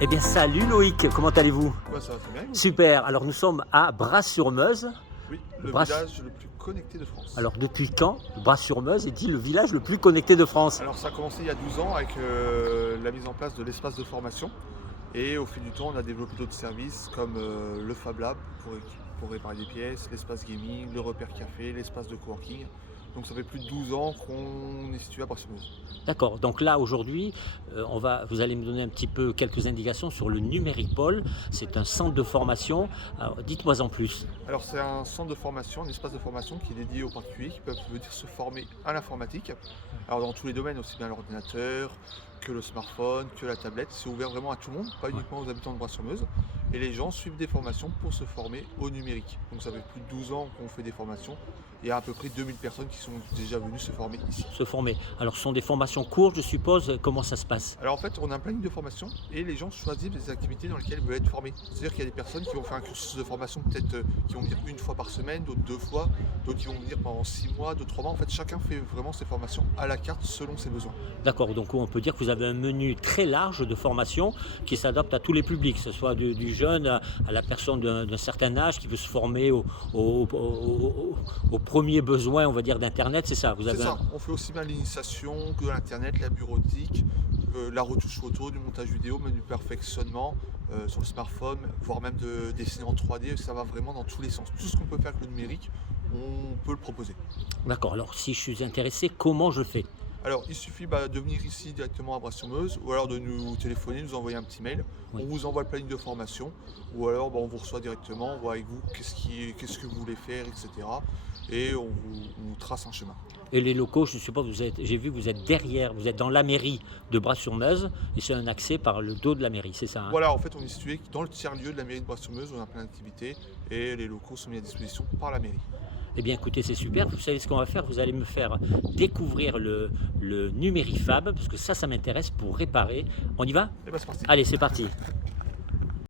Eh bien salut Loïc, comment allez-vous? Ouais, ça va très bien. Et vous? Super, alors nous sommes à Bras-sur-Meuse. Oui, le Bras... village le plus connecté de France. Alors depuis quand Bras-sur-Meuse est-il le village le plus connecté de France? Alors ça a commencé il y a 12 ans avec la mise en place de l'espace de formation. Et au fil du temps, on a développé d'autres services comme le Fab Lab pour réparer des pièces, l'espace gaming, le repère café, l'espace de coworking. Donc ça fait plus de 12 ans qu'on est situé à Bras-sur-Meuse. D'accord, donc là aujourd'hui, vous allez me donner un petit peu quelques indications sur le Numéripole. C'est un centre de formation. Alors dites-moi en plus. Alors c'est un centre de formation, un espace de formation qui est dédié aux particuliers qui peuvent venir se former à l'informatique. Alors dans tous les domaines, aussi bien l'ordinateur, que le smartphone, que la tablette. C'est ouvert vraiment à tout le monde, pas uniquement aux habitants de Bras-sur-Meuse. Et les gens suivent des formations pour se former au numérique. Donc ça fait plus de 12 ans qu'on fait des formations. Il y a à peu près 2000 personnes qui sont déjà venues se former ici. Se former. Alors ce sont des formations courtes, je suppose. Comment ça se passe? Alors en fait, on a un planning de formation et les gens choisissent des activités dans lesquelles ils veulent être formés. C'est-à-dire qu'il y a des personnes qui vont faire un cursus de formation peut-être qui vont venir une fois par semaine, d'autres 2 fois, d'autres qui vont venir pendant 6 mois, d'autres 3 mois. En fait, chacun fait vraiment ses formations à la carte selon ses besoins. D'accord, donc on peut dire que vous avez un menu très large de formation qui s'adapte à tous les publics, que ce soit du jeune à la personne d'un certain âge qui veut se former aux premiers besoins, on va dire, d'Internet, c'est ça? C'est ça, on fait aussi bien l'initiation que l'internet, la bureautique, la retouche photo, du montage vidéo, même du perfectionnement sur le smartphone, voire même de dessiner en 3D, ça va vraiment dans tous les sens. Tout ce qu'on peut faire avec le numérique, on peut le proposer. D'accord, alors si je suis intéressé, comment je fais? Alors il suffit de venir ici directement à Bras-sur-Meuse ou alors de nous téléphoner, nous envoyer un petit mail. Oui. On vous envoie le planning de formation ou alors on vous reçoit directement, on voit avec vous qu'est-ce que vous voulez faire, etc. Et on vous trace un chemin. Et les locaux, je suppose, j'ai vu que vous êtes derrière, vous êtes dans la mairie de Bras-sur-Meuse et c'est un accès par le dos de la mairie, c'est ça, hein? Voilà, en fait on est situé dans le tiers-lieu de la mairie de Bras-sur-Meuse, on a plein d'activités et les locaux sont mis à disposition par la mairie. Eh bien écoutez, c'est super, vous savez ce qu'on va faire, vous allez me faire découvrir le Numérifab, parce que ça m'intéresse pour réparer. On y va? Et bah c'est parti. Allez, c'est parti.